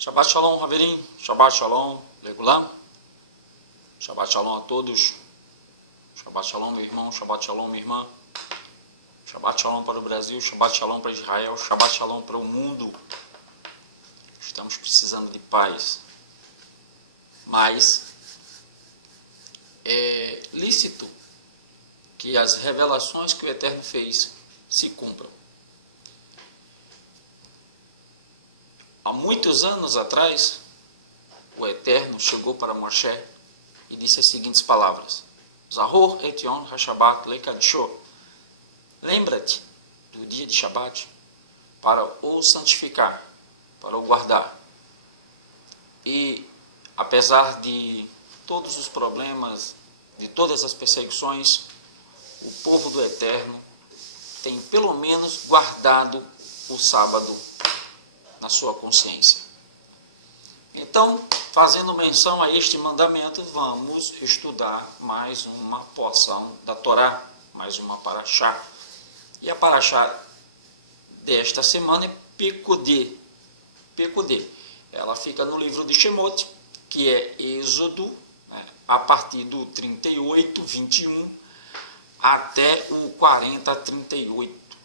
Shabbat Shalom, Haverim. Shabbat Shalom, Legulam. Shabbat Shalom a todos. Shabbat Shalom, meu irmão. Shabbat Shalom, minha irmã. Shabbat Shalom para o Brasil. Shabbat Shalom para Israel. Shabbat Shalom para o mundo. Estamos precisando de paz. Mas é lícito que as revelações que o Eterno fez se cumpram. Há muitos anos atrás, o Eterno chegou para Moshe e disse as seguintes palavras: Zahor et Yom HaShabbat lekadisho. Lembra-te do dia de Shabat para o santificar, para o guardar. E apesar de todos os problemas, de todas as perseguições, o povo do Eterno tem pelo menos guardado o sábado na sua consciência. Então, fazendo menção a este mandamento, vamos estudar mais uma porção da Torá, mais uma paraxá. E a paraxá desta semana é Pekudê. Pekudê. Ela fica no livro de Shemot, que é Êxodo, né, a partir do 38, 21, até o 40, 38.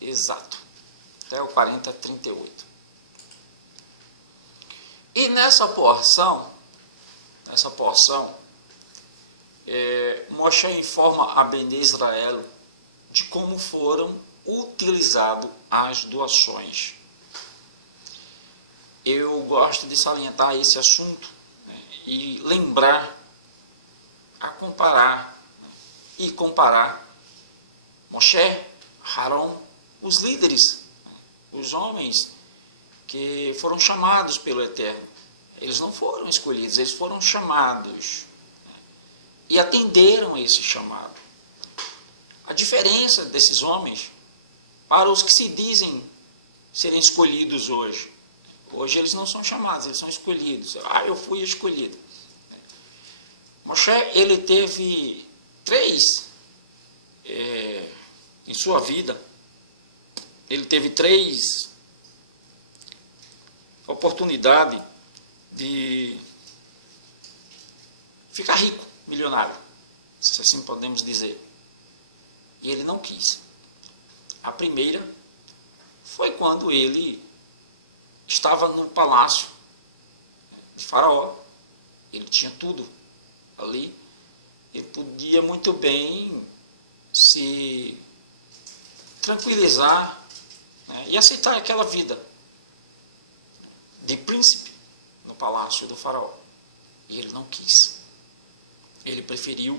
Exato. Até o 40, 38. E nessa porção, Moshe informa a Bnei Israel de como foram utilizadas as doações. Eu gosto de salientar esse assunto, né, e lembrar, comparar Moshe, Haron, os líderes, os homens que foram chamados pelo Eterno. Eles não foram escolhidos, eles foram chamados, né, e atenderam a esse chamado. A diferença desses homens para os que se dizem serem escolhidos hoje. Hoje eles não são chamados, eles são escolhidos. Eu fui escolhido. Moshe, ele teve em sua vida, ele teve 3 oportunidades de ficar rico, milionário, se assim podemos dizer. E ele não quis. A primeira foi quando ele estava no palácio de Faraó. Ele tinha tudo ali. Ele podia muito bem se tranquilizar, né, e aceitar aquela vida de príncipe no palácio do Faraó. E ele não quis. Ele preferiu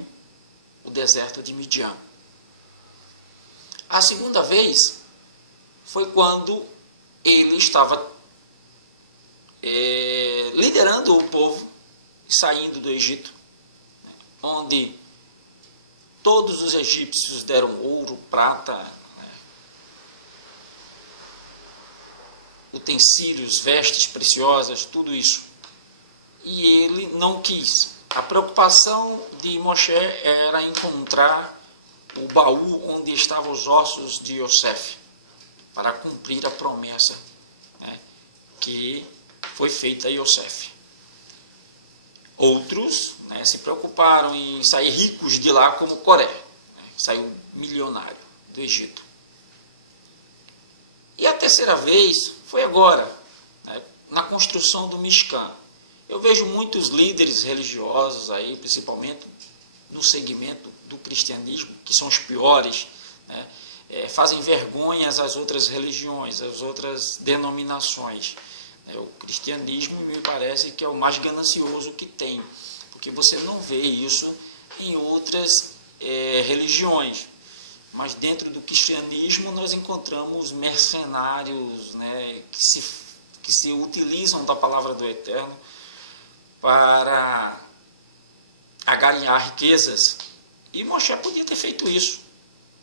o deserto de Midian. A segunda vez foi quando ele estava liderando o povo, saindo do Egito, onde todos os egípcios deram ouro, prata, né, utensílios, vestes preciosas, tudo isso. E ele não quis. A preocupação de Moshe era encontrar o baú onde estavam os ossos de Yosef, para cumprir a promessa, né, que foi feita a Yosef. Outros, né, se preocuparam em sair ricos de lá, como Coré, né, saiu milionário do Egito. E a terceira vez foi agora, né, na construção do Mishkan. Eu vejo muitos líderes religiosos aí, principalmente no segmento do cristianismo, que são os piores, né, fazem vergonhas às outras religiões, às outras denominações. O cristianismo me parece que é o mais ganancioso que tem, porque você não vê isso em outras religiões. Mas dentro do cristianismo nós encontramos mercenários, né, que se utilizam da palavra do Eterno para agarinhar riquezas. E Moshe podia ter feito isso.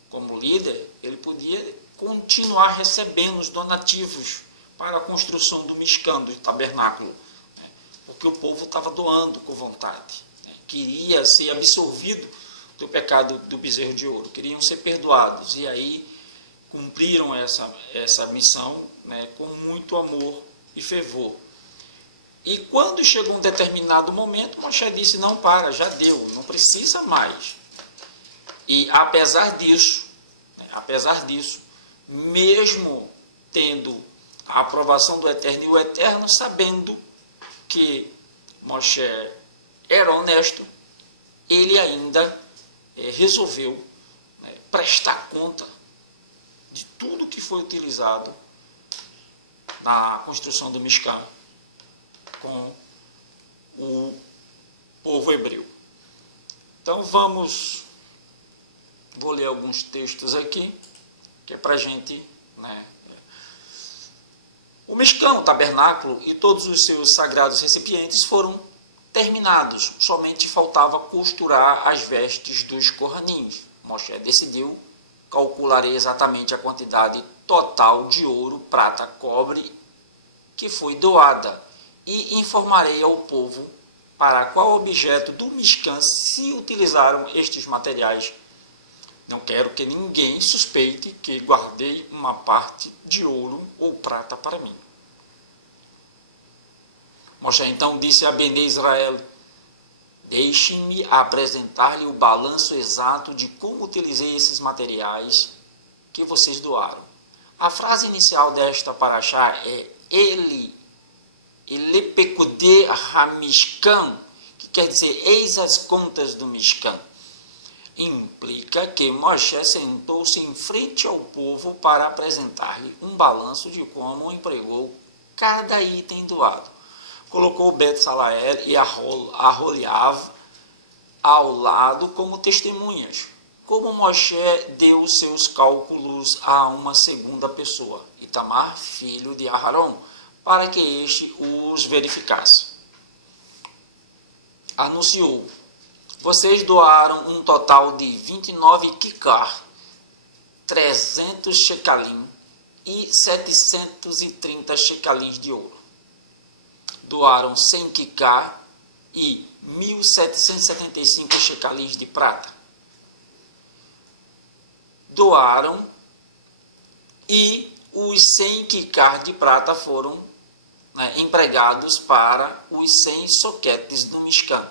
Como líder, ele podia continuar recebendo os donativos para a construção do Mishkan, do tabernáculo, né, porque o povo estava doando com vontade, né, queria ser absorvido do pecado do bezerro de ouro, queriam ser perdoados, e aí cumpriram essa missão, né, com muito amor e fervor. E quando chegou um determinado momento, Moshe disse, não, para, já deu, não precisa mais. E apesar disso, mesmo tendo a aprovação do Eterno, e o Eterno sabendo que Moshe era honesto, ele ainda resolveu prestar conta de tudo que foi utilizado na construção do Mishkan com o povo hebreu. Então vou ler alguns textos aqui, que é para a gente, o Mishkan, o tabernáculo e todos os seus sagrados recipientes foram terminados, somente faltava costurar as vestes dos Kohanim. Moshe decidiu, calcularei exatamente a quantidade total de ouro, prata, cobre que foi doada e informarei ao povo para qual objeto do Mishkan se utilizaram estes materiais. Não quero que ninguém suspeite que guardei uma parte de ouro ou prata para mim. Moshe então disse a Bnei Israel, deixem-me apresentar-lhe o balanço exato de como utilizei esses materiais que vocês doaram. A frase inicial desta paraxá é Ele pekudei ha-Mishkan, que quer dizer, eis as contas do Mishkan. Implica que Moshe sentou-se em frente ao povo para apresentar-lhe um balanço de como empregou cada item doado. Colocou Bet-Salael e Aholiav ao lado como testemunhas, como Moshe deu seus cálculos a uma segunda pessoa, Itamar, filho de Aharon, para que este os verificasse. Anunciou, vocês doaram um total de 29 kikar, 300 shekalim e 730 shekalins de ouro. Doaram 100 kikar e 1.775 shekalins de prata. Doaram e os 100 kikar de prata foram empregados para os 100 soquetes do Mishkan.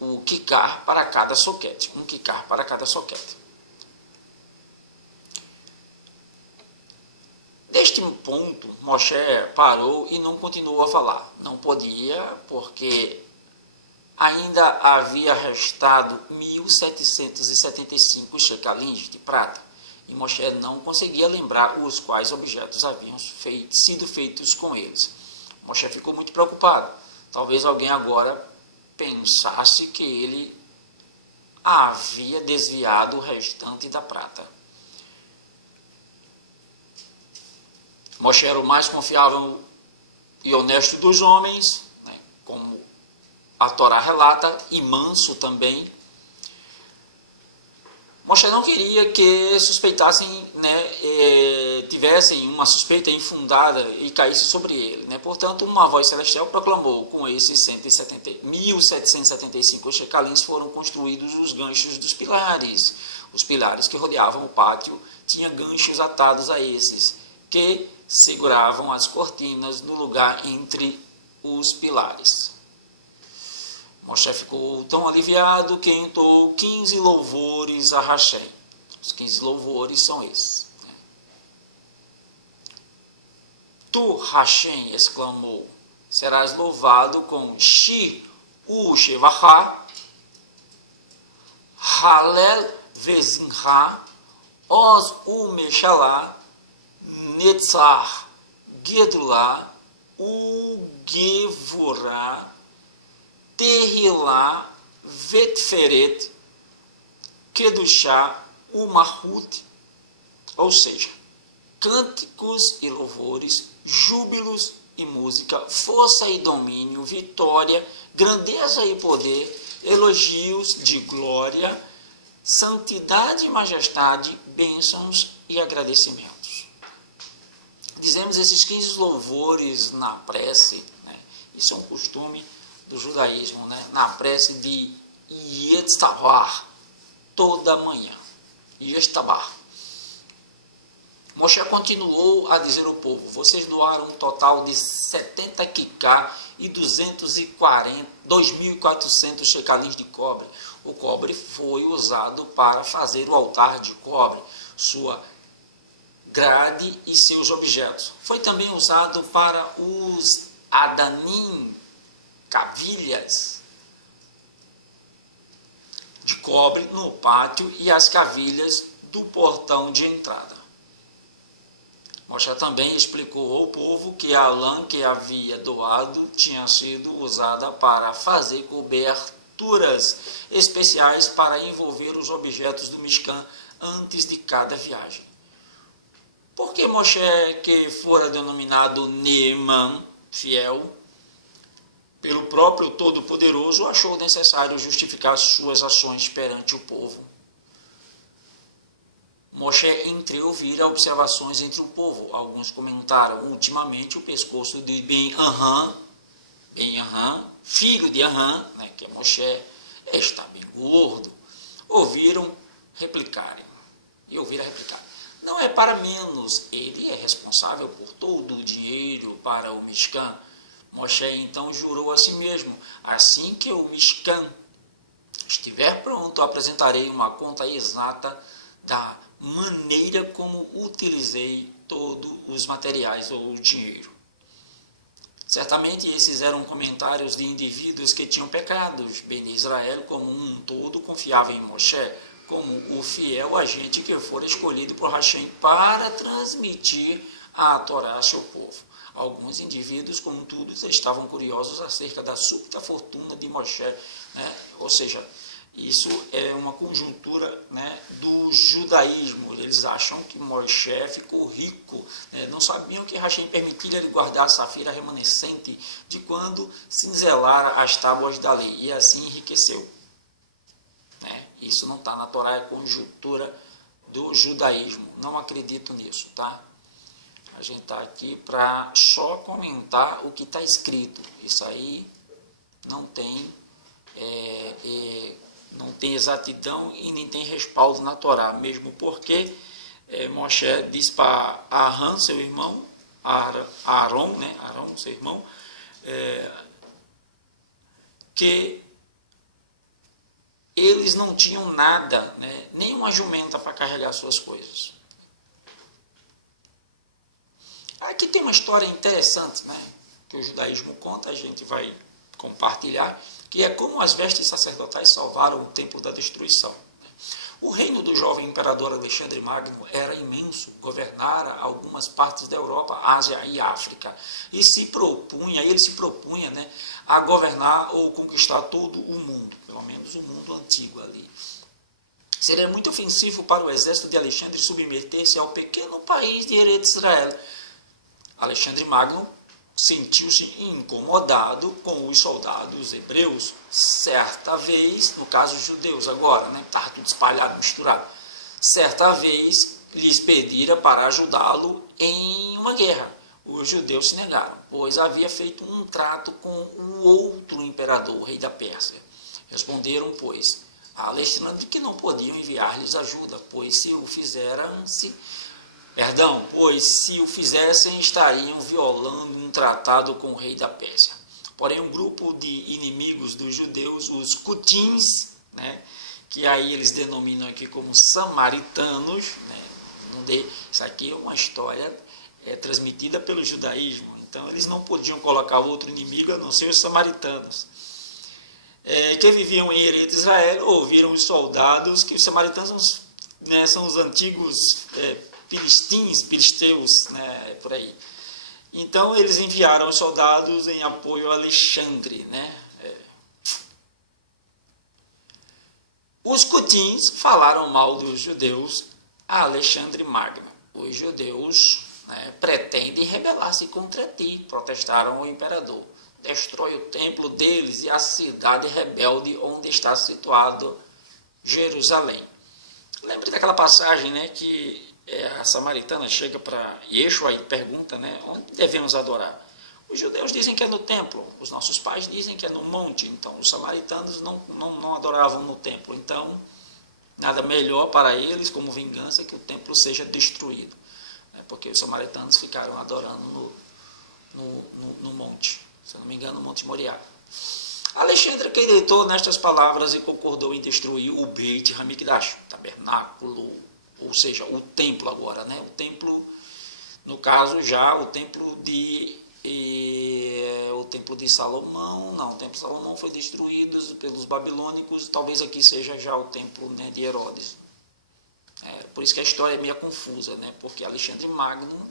O kikar para cada soquete, um kikar para cada soquete. Neste ponto, Moshe parou e não continuou a falar. Não podia, porque ainda havia restado 1.775 shekalins de prata. E Moshe não conseguia lembrar os quais objetos haviam sido feitos com eles. Moshe ficou muito preocupado. Talvez alguém agora pensasse que ele havia desviado o restante da prata. Moshe era o mais confiável e honesto dos homens, como a Torá relata, e manso também. Moshe não queria que suspeitassem, tivessem uma suspeita infundada e caísse sobre ele. Portanto, uma voz celestial proclamou, com esses 1.775 shekalins foram construídos os ganchos dos pilares. Os pilares que rodeavam o pátio tinham ganchos atados a esses, que seguravam as cortinas no lugar entre os pilares. Moshe ficou tão aliviado que entoou 15 louvores a Hashem. Os 15 louvores são esses. Tu, Hashem, exclamou, serás louvado com Shi U Shevachá, Halel Vezinha, Oz U Meshalá, Netzach Gedulá, U Gevurá, Tehilá, Vetferet, Kedushá, Umahut, ou seja, cânticos e louvores, júbilos e música, força e domínio, vitória, grandeza e poder, elogios de glória, santidade e majestade, bênçãos e agradecimentos. Dizemos esses 15 louvores na prece, isso é um costume do judaísmo, na prece de Yetztavar, toda manhã. Yetztavar. Moshe continuou a dizer ao povo: vocês doaram um total de 70 kiká e 2.400 shekalim de cobre. O cobre foi usado para fazer o altar de cobre, sua grade e seus objetos. Foi também usado para os adanim, cavilhas de cobre no pátio e as cavilhas do portão de entrada. Moshe também explicou ao povo que a lã que havia doado tinha sido usada para fazer coberturas especiais para envolver os objetos do Mishkan antes de cada viagem. Por que Moshe, que fora denominado Neeman, fiel, pelo próprio Todo-Poderoso, achou necessário justificar suas ações perante o povo? Moshe entreouvira observações entre o povo. Alguns comentaram: ultimamente o pescoço de Ben-Aham, filho de Aham, que é Moshe, está bem gordo. Ouviram replicar. Não é para menos, ele é responsável por todo o dinheiro para o Mishkan. Moshe então jurou a si mesmo: assim que o Mishkan estiver pronto, apresentarei uma conta exata da maneira como utilizei todos os materiais ou o dinheiro. Certamente esses eram comentários de indivíduos que tinham pecados. Bem Israel, como um todo, confiava em Moshe como o fiel agente que fora escolhido por Hashem para transmitir a Torá ao seu povo. Alguns indivíduos, contudo, estavam curiosos acerca da súbita fortuna de Moshe, ou seja, isso é uma conjuntura do judaísmo. Eles acham que Moshe ficou rico, não sabiam que Hashem permitia ele guardar a safira remanescente de quando cinzelara as tábuas da lei, e assim enriqueceu. Isso não está na Torá, é conjuntura do judaísmo. Não acredito nisso, tá? A gente está aqui para só comentar o que está escrito. Isso aí não tem exatidão e nem tem respaldo na Torá, mesmo porque Moshe diz para Arão, seu irmão, Arão, seu irmão, que eles não tinham nada, nem uma jumenta para carregar suas coisas. Aqui tem uma história interessante, que o judaísmo conta, a gente vai compartilhar, que é como as vestes sacerdotais salvaram o templo da destruição. O reino do jovem imperador Alexandre Magno era imenso, governara algumas partes da Europa, Ásia e África, e ele se propunha a governar ou conquistar todo o mundo, pelo menos o mundo antigo ali. Seria muito ofensivo para o exército de Alexandre submeter-se ao pequeno país de Eretz Israel. Alexandre Magno sentiu-se incomodado com os soldados hebreus, certa vez, no caso os judeus agora, estava tudo espalhado, misturado, certa vez lhes pedira para ajudá-lo em uma guerra. Os judeus se negaram, pois havia feito um trato com o outro imperador, o rei da Pérsia. Responderam, pois, a Alexandre que não podiam enviar-lhes ajuda, pois se o fizessem, estariam violando um tratado com o rei da Pérsia. Porém, um grupo de inimigos dos judeus, os cutins, que aí eles denominam aqui como samaritanos, isso aqui é uma história transmitida pelo judaísmo, então eles não podiam colocar outro inimigo a não ser os samaritanos, que viviam em Eretz Israel. Ouviram os soldados que os samaritanos são os antigos filisteus, por aí. Então eles enviaram os soldados em apoio a Alexandre, Os cutins falaram mal dos judeus a Alexandre Magno. Os judeus pretendem rebelar-se contra ti, protestaram ao imperador. Destrói o templo deles e a cidade rebelde onde está situado Jerusalém. Lembre daquela passagem, que a samaritana chega para Yeshua e pergunta, onde devemos adorar? Os judeus dizem que é no templo, os nossos pais dizem que é no monte, então os samaritanos não adoravam no templo, então nada melhor para eles como vingança que o templo seja destruído. porque os samaritanos ficaram adorando no monte, se eu não me engano, no Monte Moriá. Alexandre acreditou nestas palavras e concordou em destruir o Beit Hamikdash, o tabernáculo, ou seja, o templo agora, né? O templo, no caso já o templo de Salomão. Não, o templo de Salomão foi destruído pelos babilônicos, talvez aqui seja já o templo, né, de Herodes. Por isso que a história é meio confusa, né? Porque Alexandre Magno,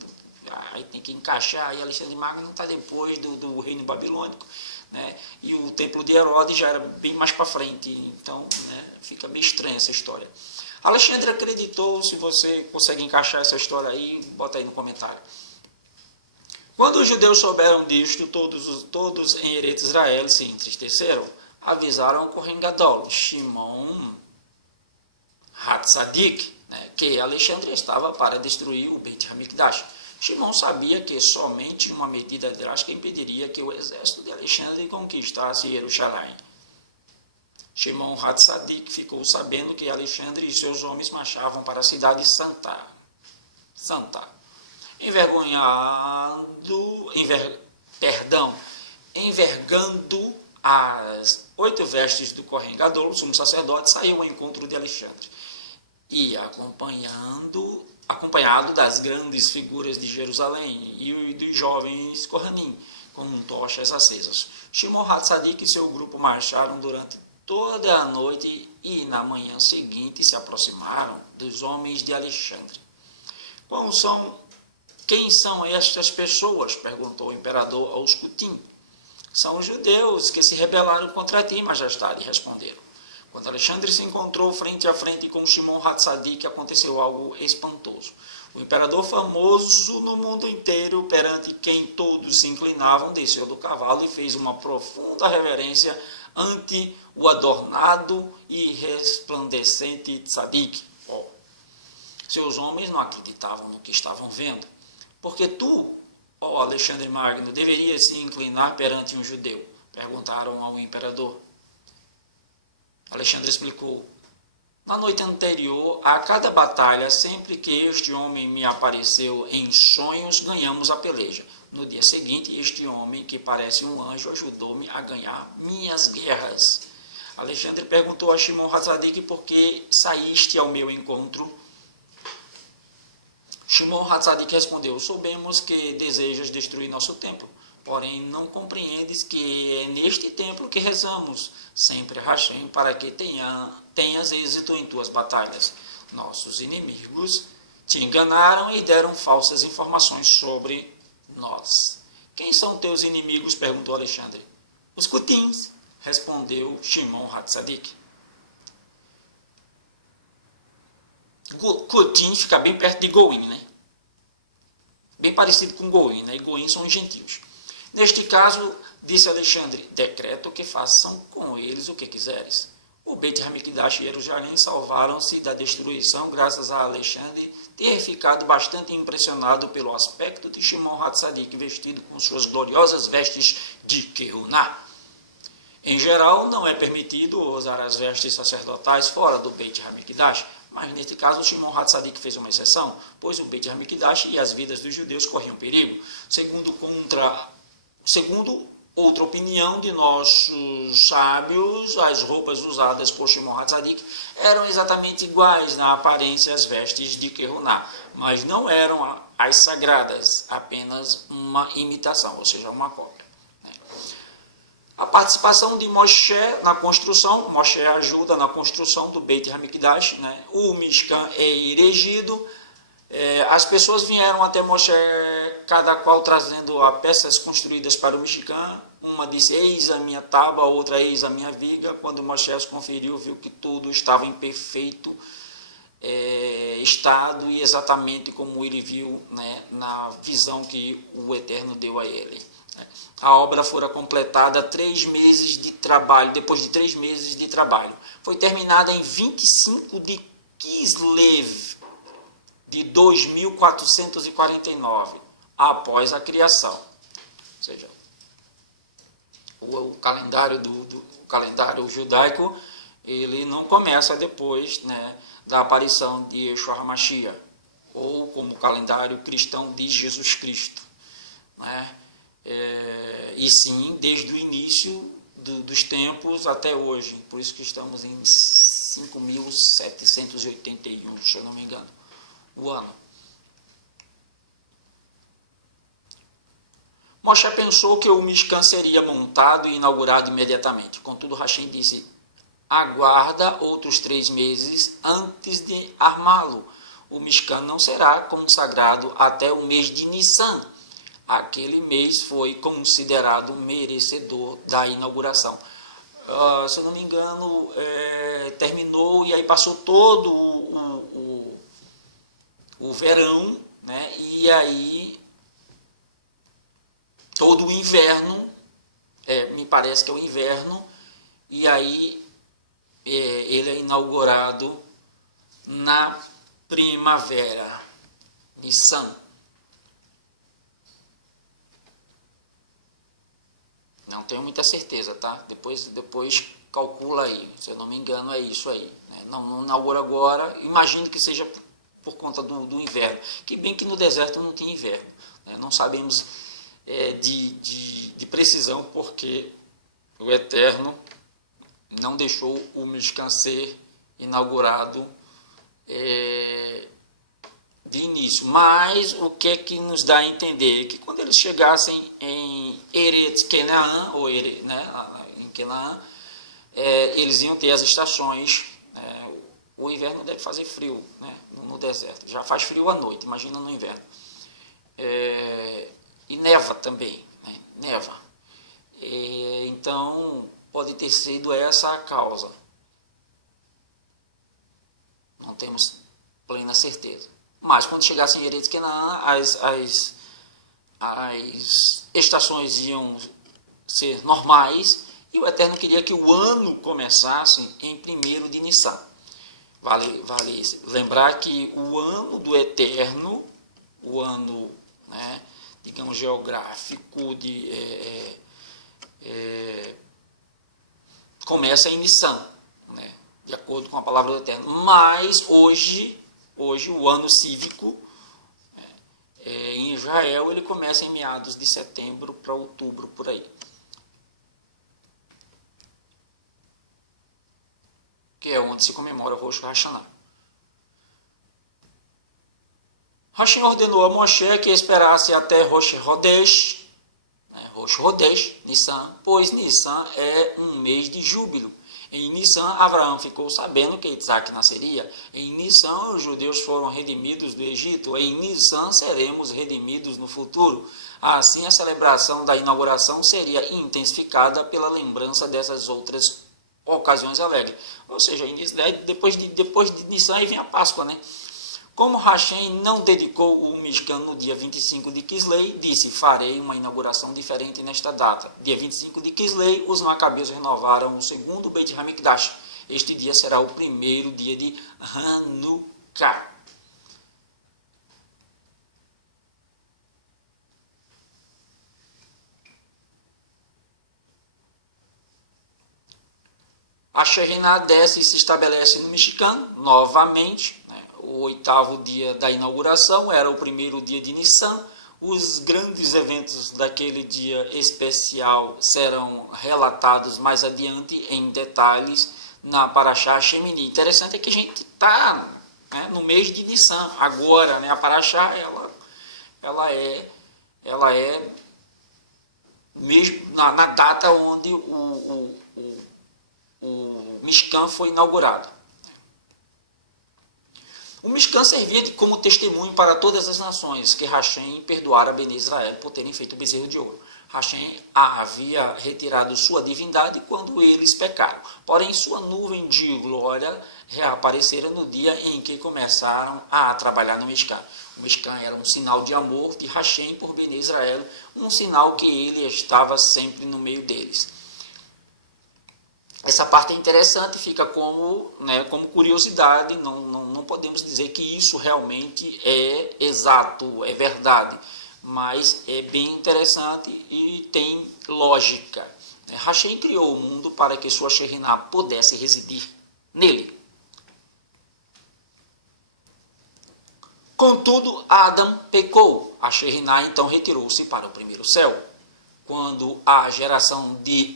aí tem que encaixar, e Alexandre Magno está depois do reino babilônico, né? E o templo de Herodes já era bem mais para frente, então, né, fica meio estranha essa história. Alexandre acreditou, se você consegue encaixar essa história aí, bota aí no comentário. Quando os judeus souberam disto, todos em Eretz Israel se entristeceram, avisaram o Kohen Gadol, Shimon Hatzadik, né, que Alexandre estava para destruir o Beit Hamikdash. Shimon sabia que somente uma medida drástica impediria que o exército de Alexandre conquistasse Jerusalém. Shimon Hatzadik ficou sabendo que Alexandre e seus homens marchavam para a cidade santa. Envergando as 8 vestes do Kohen Gadol, o sumo sacerdote, saiu ao encontro de Alexandre. E acompanhado das grandes figuras de Jerusalém e dos jovens Kohanim, com tochas acesas. Shimon Hatzadik e seu grupo marcharam durante toda a noite e na manhã seguinte se aproximaram dos homens de Alexandre. Quem são estas pessoas? Perguntou o imperador aos Cutim. São os judeus que se rebelaram contra ti, majestade, responderam. Quando Alexandre se encontrou frente a frente com Shimon Hatzadik, aconteceu algo espantoso. O imperador famoso no mundo inteiro, perante quem todos se inclinavam, desceu do cavalo e fez uma profunda reverência ante o adornado e resplandecente Tzadik. Seus homens não acreditavam no que estavam vendo. Porque tu, ó Alexandre Magno, deverias se inclinar perante um judeu? Perguntaram ao imperador. Alexandre explicou. Na noite anterior, a cada batalha, sempre que este homem me apareceu em sonhos, ganhamos a peleja. No dia seguinte, este homem, que parece um anjo, ajudou-me a ganhar minhas guerras. Alexandre perguntou a Shimon Hatzadik por que saíste ao meu encontro. Shimon Hatzadik respondeu, soubemos que desejas destruir nosso templo, porém não compreendes que é neste templo que rezamos, sempre Hashem, para que tenhas êxito em tuas batalhas. Nossos inimigos te enganaram e deram falsas informações sobre nós. Quem são teus inimigos? Perguntou Alexandre. Os Cutins, respondeu Shimon Hatzadik. Cutim fica bem perto de Goim, né? Bem parecido com Goim, né? E Goim são os gentios. Neste caso, disse Alexandre, decreto que façam com eles o que quiseres. O Beit Hamikdash e Jerusalém salvaram-se da destruição graças a Alexandre ter ficado bastante impressionado pelo aspecto de Shimon Hatzadik vestido com suas gloriosas vestes de Kehuná. Em geral, não é permitido usar as vestes sacerdotais fora do Beit Hamikdash, mas neste caso Shimon Hatzadik fez uma exceção, pois o Beit Hamikdash e as vidas dos judeus corriam perigo. Segundo outra opinião de nossos sábios, as roupas usadas por Shimon Hatzadik eram exatamente iguais na aparência às vestes de Kehuná, mas não eram as sagradas, apenas uma imitação, ou seja, uma cópia. A participação de Moshe na construção, Moshe ajuda na construção do Beit Hamikdash, né? O Mishkan é erigido, as pessoas vieram até Moshe, cada qual trazendo peças construídas para o Mishkan. Uma disse, eis a minha tábua, a outra, eis a minha viga. Quando Moshe os conferiu, viu que tudo estava em perfeito estado e exatamente como ele viu, né, na visão que o Eterno deu a ele. A obra fora completada 3 meses de trabalho, depois de 3 meses de trabalho. Foi terminada em 25 de Kislev de 2449, após a criação. Ou seja, o calendário calendário judaico, ele não começa depois, né, da aparição de Yeshua HaMashiach, ou como o calendário cristão diz, Jesus Cristo, né? E sim, desde o início dos tempos até hoje. Por isso que estamos em 5.781, se eu não me engano, o ano. Moshe pensou que o Mishkan seria montado e inaugurado imediatamente. Contudo, Hashem disse: aguarda outros 3 meses antes de armá-lo. O Mishkan não será consagrado até o mês de Nissan. Aquele mês foi considerado merecedor da inauguração. Se eu não me engano, terminou e aí passou todo o verão, né? E aí todo o inverno, me parece que é o inverno, e aí ele é inaugurado na primavera, Nissan. Não tenho muita certeza, tá? Depois calcula aí, se eu não me engano é isso aí, né? Não inaugura agora, imagino que seja por conta do inverno, que bem que no deserto não tem inverno, né? Não sabemos de precisão porque o Eterno não deixou o Mishkan ser inaugurado de início, mas o que é que nos dá a entender? Que quando eles chegassem em Eretz Kenaã, ou em Kenaã, eles iam ter as estações. O inverno deve fazer frio, né, no deserto, já faz frio à noite, imagina no inverno. E neva também, né, neva. Então, pode ter sido essa a causa. Não temos plena certeza. Mas quando chegassem em Eretz Kenaã, as estações iam ser normais e o Eterno queria que o ano começasse em 1º de Nissan. Vale lembrar que o ano do Eterno, o ano, né, digamos, geográfico, começa em Nissan, né, de acordo com a palavra do Eterno. Mas hoje o ano cívico em Israel, ele começa em meados de setembro para outubro, por aí. Que é onde se comemora o Rosh Hashanah. Hashem ordenou a Moshe que esperasse até Rosh Hodesh, Nissan, pois Nissan é um mês de júbilo. Em Nissan, Abraão ficou sabendo que Isaac nasceria. Em Nissan, os judeus foram redimidos do Egito. Em Nissan, seremos redimidos no futuro. Assim, a celebração da inauguração seria intensificada pela lembrança dessas outras ocasiões alegres. Ou seja, depois de Nissan, aí vem a Páscoa, né? Como Hashem não dedicou o Mishkan no dia 25 de Kislei, disse: farei uma inauguração diferente nesta data. Dia 25 de Kislei, os macabeus renovaram o segundo Beit HaMikdash. Este dia será o primeiro dia de Hanukkah. A Shekhinah desce e se estabelece no Mishkan novamente. O 8º dia da inauguração era o primeiro dia de Nissan. Os grandes eventos daquele dia especial serão relatados mais adiante em detalhes na Parashá Shemini. Interessante é que a gente está, né, no mês de Nissan agora, né? A Parashá ela é mesmo na data onde o Mishkan foi inaugurado. O Mishkan servia como testemunho para todas as nações que Hashem perdoara Bene Israel por terem feito o bezerro de ouro. Hashem havia retirado sua divindade quando eles pecaram. Porém, sua nuvem de glória reaparecera no dia em que começaram a trabalhar no Mishkan. O Mishkan era um sinal de amor de Hashem por Bene Israel, um sinal que ele estava sempre no meio deles. Essa parte é interessante, fica como curiosidade, não podemos dizer que isso realmente é exato, é verdade, mas é bem interessante e tem lógica. Hashem criou o mundo para que sua Shekhinah pudesse residir nele. Contudo, Adam pecou. A Shekhinah então retirou-se para o primeiro céu. Quando a geração de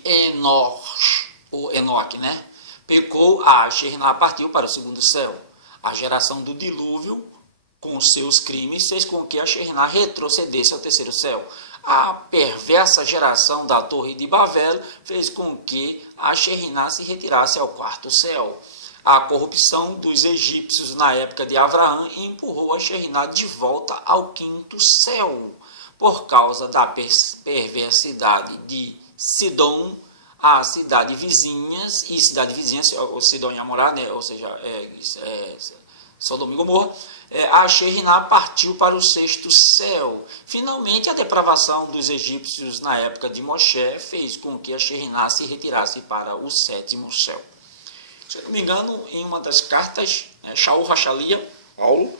Enoque, né, pecou, a Shekhinah partiu para o segundo céu. A geração do dilúvio, com seus crimes, fez com que a Shekhinah retrocedesse ao terceiro céu. A perversa geração da Torre de Babel fez com que a Shekhinah se retirasse ao quarto céu. A corrupção dos egípcios na época de Abraão empurrou a Shekhinah de volta ao quinto céu. Por causa da perversidade de Sidom, a cidade vizinhas, e cidade vizinha, Sidom e Amorá, né, ou seja, Sodoma e Gomorra, a Shekhinah partiu para o sexto céu. Finalmente, a depravação dos egípcios na época de Moshe fez com que a Shekhinah se retirasse para o sétimo céu. Se eu não me engano, em uma das cartas, Shaul Hachalia, Paulo,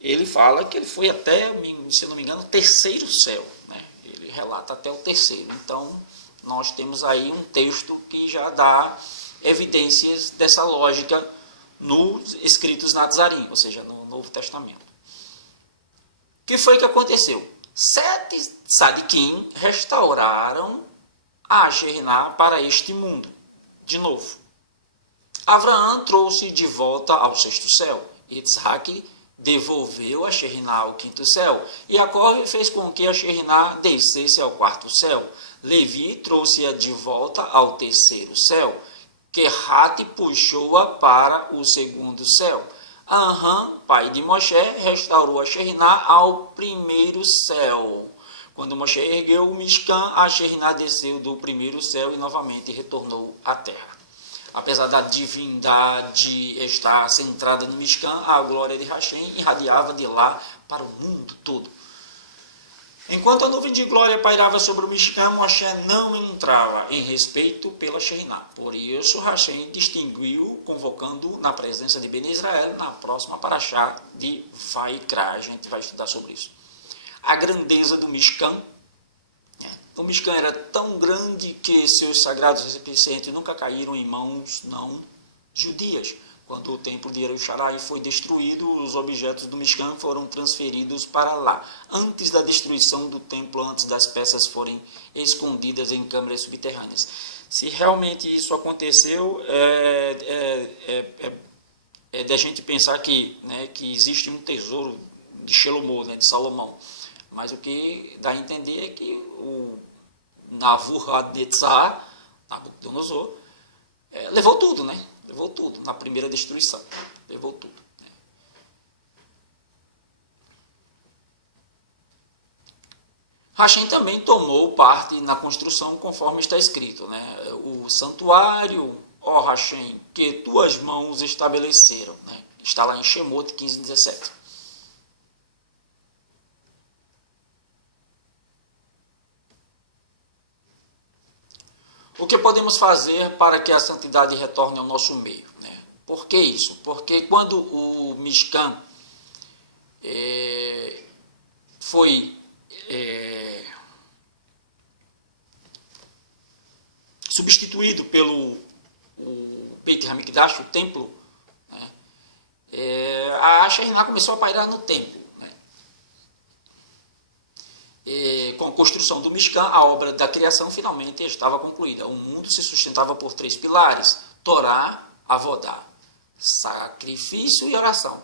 ele fala que ele foi até, se eu não me engano, o terceiro céu. Né? Ele relata até o terceiro. Então, nós temos aí um texto que já dá evidências dessa lógica nos escritos Nazarim, ou seja, no Novo Testamento. O que foi que aconteceu? 7 Tzadikim restauraram a Shekhinah para este mundo, de novo. Abraão trouxe de volta ao sexto céu. Yitzhak devolveu a Shekhinah ao quinto céu. Jacó fez com que a Shekhinah descesse ao quarto céu. Levi trouxe-a de volta ao terceiro céu. Kehat puxou-a para o segundo céu. Anram, pai de Moshe, restaurou a Shekhinah ao primeiro céu. Quando Moshe ergueu o Mishkan, a Shekhinah desceu do primeiro céu e novamente retornou à terra. Apesar da divindade estar centrada no Mishkan, a glória de Hashem irradiava de lá para o mundo todo. Enquanto a nuvem de glória pairava sobre o Mishkan, Moshe não entrava em respeito pela Shekhinah. Por isso, Hashem distinguiu, convocando na presença de Bnei Israel na próxima parashá de Vaikra. A gente vai estudar sobre isso. A grandeza do Mishkan. O Mishkan era tão grande que seus sagrados recipientes nunca caíram em mãos não judias. Quando o templo de Jerusalém foi destruído, os objetos do Mishkan foram transferidos para lá, antes da destruição do templo, antes das peças forem escondidas em câmaras subterrâneas. Se realmente isso aconteceu, é da gente pensar que existe um tesouro de Shelomó, de Salomão. Mas o que dá a entender é que o Nabucodonosor, levou tudo, né? Levou tudo, na primeira destruição. Levou tudo. Né? Hashem também tomou parte na construção, conforme está escrito. Né? O santuário, ó Hashem, que tuas mãos estabeleceram. Né? Está lá em Shemot 15:17. O que podemos fazer para que a santidade retorne ao nosso meio? Né? Por que isso? Porque quando o Mishkan foi substituído pelo Beit HaMikdash, o templo, né? A Shekhinah começou a pairar no templo. Com a construção do Mishkan, a obra da criação finalmente estava concluída. O mundo se sustentava por 3 pilares: Torá, Avodá, sacrifício e oração,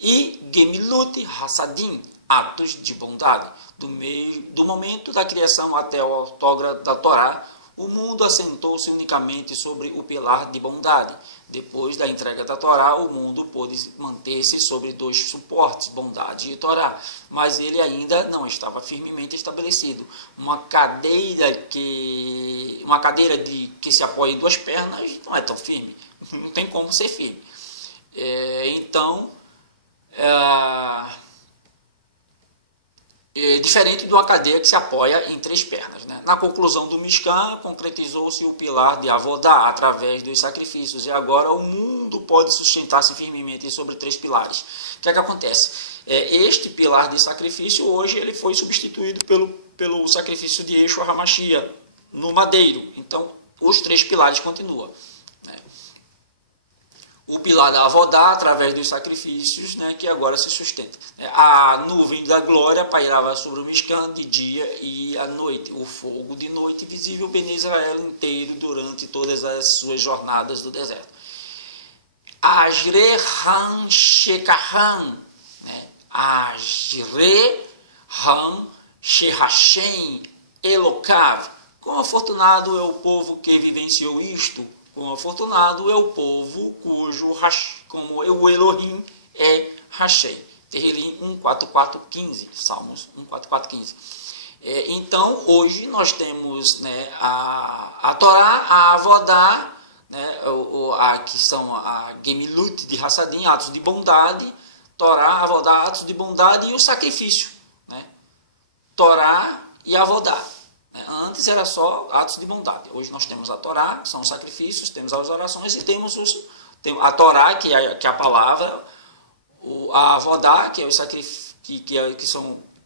e Gemilut Hassadim, atos de bondade. Do momento da criação até a outorga da Torá, o mundo assentou-se unicamente sobre o pilar de bondade. Depois da entrega da Torá, o mundo pôde manter-se sobre 2 suportes, bondade e Torá, mas ele ainda não estava firmemente estabelecido. Uma cadeira que se apoia em 2 pernas não é tão firme, não tem como ser firme. Diferente de uma cadeira que se apoia em 3 pernas. Né? Na conclusão do Mishkan, concretizou-se o pilar de Avodá através dos sacrifícios, e agora o mundo pode sustentar-se firmemente sobre 3 pilares. O que é que acontece? Este pilar de sacrifício, hoje, ele foi substituído pelo sacrifício de Yeshua HaMashiach no madeiro. Então, os 3 pilares continuam. Né? o pilar da Avodá, através dos sacrifícios, né, que agora se sustenta. A nuvem da glória pairava sobre o Mishkan de dia e à noite, o fogo de noite visível Bene Israel inteiro durante todas as suas jornadas do deserto. Ajre Han Shekahan, né? Ajre Han Shehashem Elokav. Quão afortunado é o povo que vivenciou isto. Quão afortunado é o povo cujo como o Elohim é Hashem. Tehillim 1:4-4-15, Salmos 1:4-4-15. Então, hoje nós temos, né, a Torá, a Avodá, né, que são a Gemilut de Hassadim, atos de bondade, Torá, Avodá, atos de bondade e o sacrifício. Né? Torá e Avodá. Antes era só atos de bondade. Hoje nós temos a Torá, que são os sacrifícios, temos as orações e temos a Torá, que é a palavra, a Avodá, que é o sacrifício,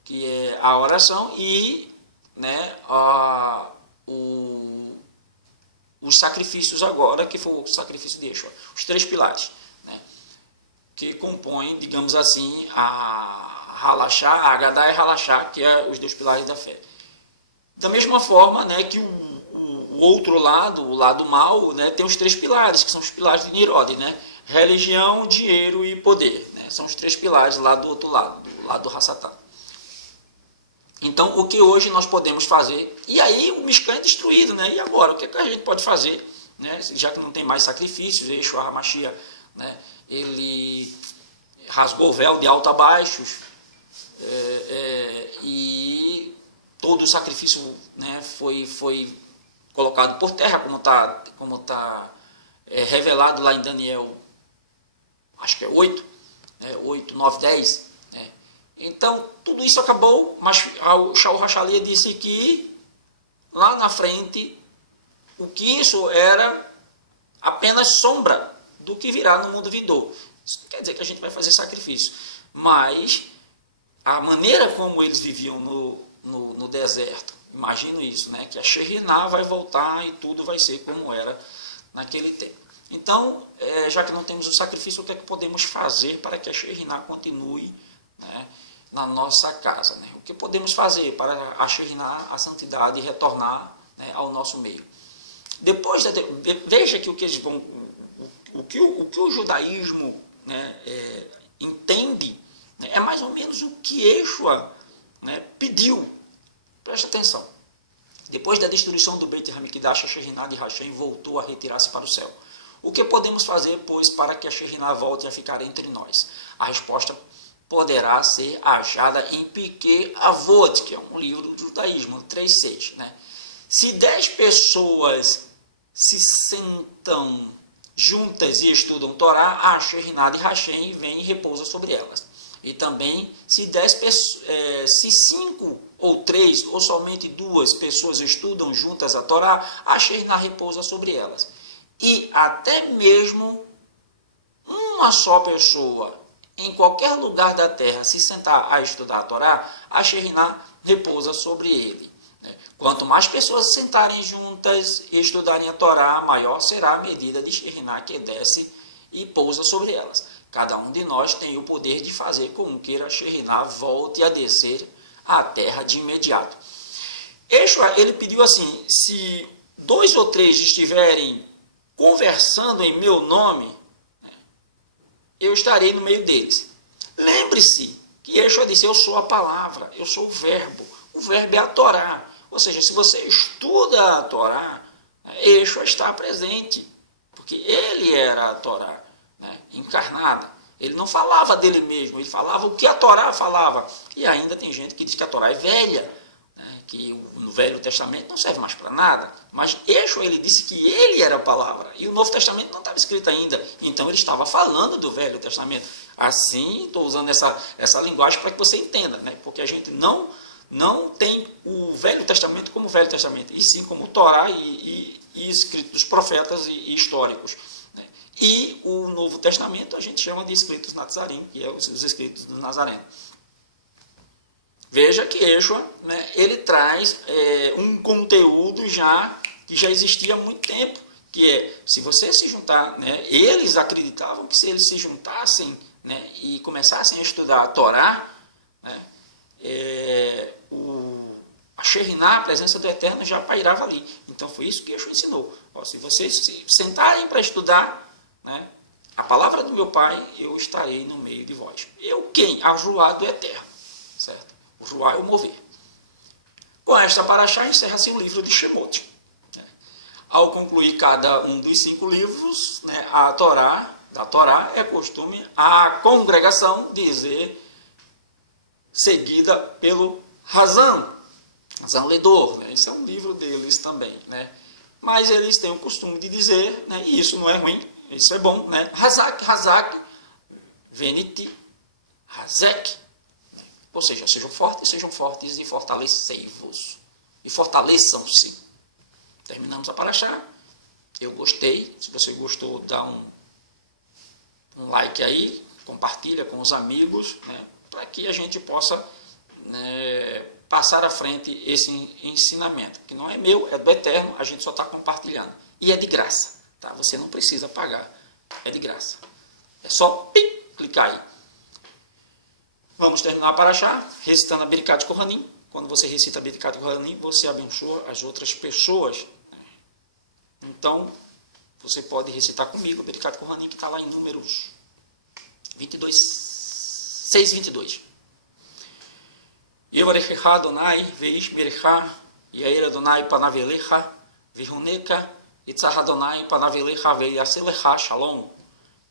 que é a oração, e, né, os sacrifícios agora, que foi o sacrifício de Yeshua. Os 3 pilares, né, que compõem, digamos assim, a Halachá, a Agadá e a Halachá, que é os 2 pilares da fé. Da mesma forma, né, que o outro lado, o lado mau, né, tem os 3 pilares, que são os pilares de Nirod, né? Religião, dinheiro e poder. Né? São os 3 pilares lá do outro lado, do lado do Hassatá. Então, o que hoje nós podemos fazer? E aí o Mishkan é destruído, né? E agora? O que a gente pode fazer? Né? Já que não tem mais sacrifícios, Yeshua HaMashiach, né? Ele rasgou o véu de alto a baixo, e todo o sacrifício, né, foi colocado por terra, como tá revelado lá em Daniel, acho que é 8, 8, 9, 10. Né? Então, tudo isso acabou, mas o Shaul Hachalia disse que lá na frente, o que isso era apenas sombra do que virá no mundo vindouro. Isso não quer dizer que a gente vai fazer sacrifício, mas a maneira como eles viviam no deserto, imagino isso, né? Que a Shekhinah vai voltar e tudo vai ser como era naquele tempo. Então, já que não temos o sacrifício, o que é que podemos fazer para que a Shekhinah continue, né, na nossa casa? Né? O que podemos fazer para a Shekhinah, a santidade, retornar, né, ao nosso meio? Depois, veja que o que o judaísmo, né, entende, né, é mais ou menos o que Yeshua, né, pediu. Preste atenção. Depois da destruição do Beit HaMikdash, a Shekhinah de Hashem voltou a retirar-se para o céu. O que podemos fazer, pois, para que a Shekhinah volte a ficar entre nós? A resposta poderá ser achada em Pirkei Avot, que é um livro do judaísmo, 3:6. Né? Se 10 pessoas se sentam juntas e estudam Torá, a Shekhinah de Hashem vem e repousa sobre elas. E também, se 5 ou 3 ou somente 2 pessoas estudam juntas a Torá, a Shekhinah repousa sobre elas. E até mesmo uma só pessoa em qualquer lugar da terra se sentar a estudar a Torá, a Shekhinah repousa sobre ele. Quanto mais pessoas se sentarem juntas e estudarem a Torá, maior será a medida de Shekhinah que desce e pousa sobre elas. Cada um de nós tem o poder de fazer com que a Shekhinah volte a descer à terra de imediato. Yeshua, ele pediu assim: se 2 ou 3 estiverem conversando em meu nome, eu estarei no meio deles. Lembre-se que Yeshua disse: eu sou a palavra, eu sou o verbo é a Torá. Ou seja, se você estuda a Torá, Yeshua está presente, porque ele era a Torá, né, encarnada. Ele não falava dele mesmo, ele falava o que a Torá falava. E ainda tem gente que diz que a Torá é velha, né, que no Velho Testamento não serve mais para nada. Mas Yeshua, ele disse que ele era a palavra, e o Novo Testamento não estava escrito ainda. Então ele estava falando do Velho Testamento. Assim, estou usando essa linguagem para que você entenda, né, porque a gente não tem o Velho Testamento como Velho Testamento, e sim como Torá e escritos dos profetas e históricos. Né? E o Novo Testamento a gente chama de escritos Nazarim, que é os escritos do Nazareno. Veja que Yeshua, né, ele traz um conteúdo que já existia há muito tempo, que é, se você se juntar, né, eles acreditavam que se eles se juntassem, né, e começassem a estudar a Torá, né, a Shekhinah, a presença do Eterno, já pairava ali. Então foi isso que Yeshua ensinou. Ó, se vocês se sentarem para estudar, né, a palavra do meu Pai, eu estarei no meio de vós. Eu quem? A Ruá do Eterno. Certo? O Ruá é o mover. Com esta paraxá encerra-se o livro de Shemot. Ao concluir cada um dos 5 livros, né, da Torá, é costume a congregação dizer, seguida pelo Razan Ledor, né? Isso é um livro deles também, né? Mas eles têm o costume de dizer, né, e isso não é ruim, isso é bom, né? Hazak, Veniti, Hazek. Ou seja, sejam fortes e fortalecei-vos. E fortaleçam-se. Terminamos a paraxá. Eu gostei. Se você gostou, dá um like aí, compartilha com os amigos, né, para que a gente possa, né, passar à frente esse ensinamento, que não é meu, é do Eterno, a gente só está compartilhando. E é de graça, tá? Você não precisa pagar, é de graça. É só clicar aí. Vamos terminar a paraxá recitando a Birkat Kohanim. Quando você recita a Birkat Kohanim, você abençoa as outras pessoas. Então, você pode recitar comigo a Birkat Kohanim, que está lá em Números 6:22. Yevarechecha Adonai veish merecha, yair Adonai panavelecha, vihuneka, itzah Adonai panavelecha veiaselecha shalom.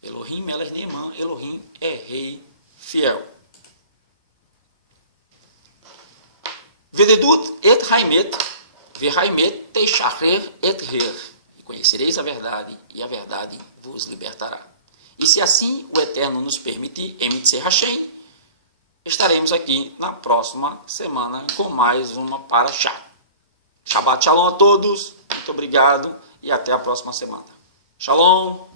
Elohim melech neeman, Elohim é rei fiel. Vededut et haimet, vehaimet teishacher et rer. E conhecereis a verdade, e a verdade vos libertará. E se assim o Eterno nos permitir, Emitzer Hashem, estaremos aqui na próxima semana com mais uma paraxá. Shabbat Shalom a todos, muito obrigado e até a próxima semana. Shalom!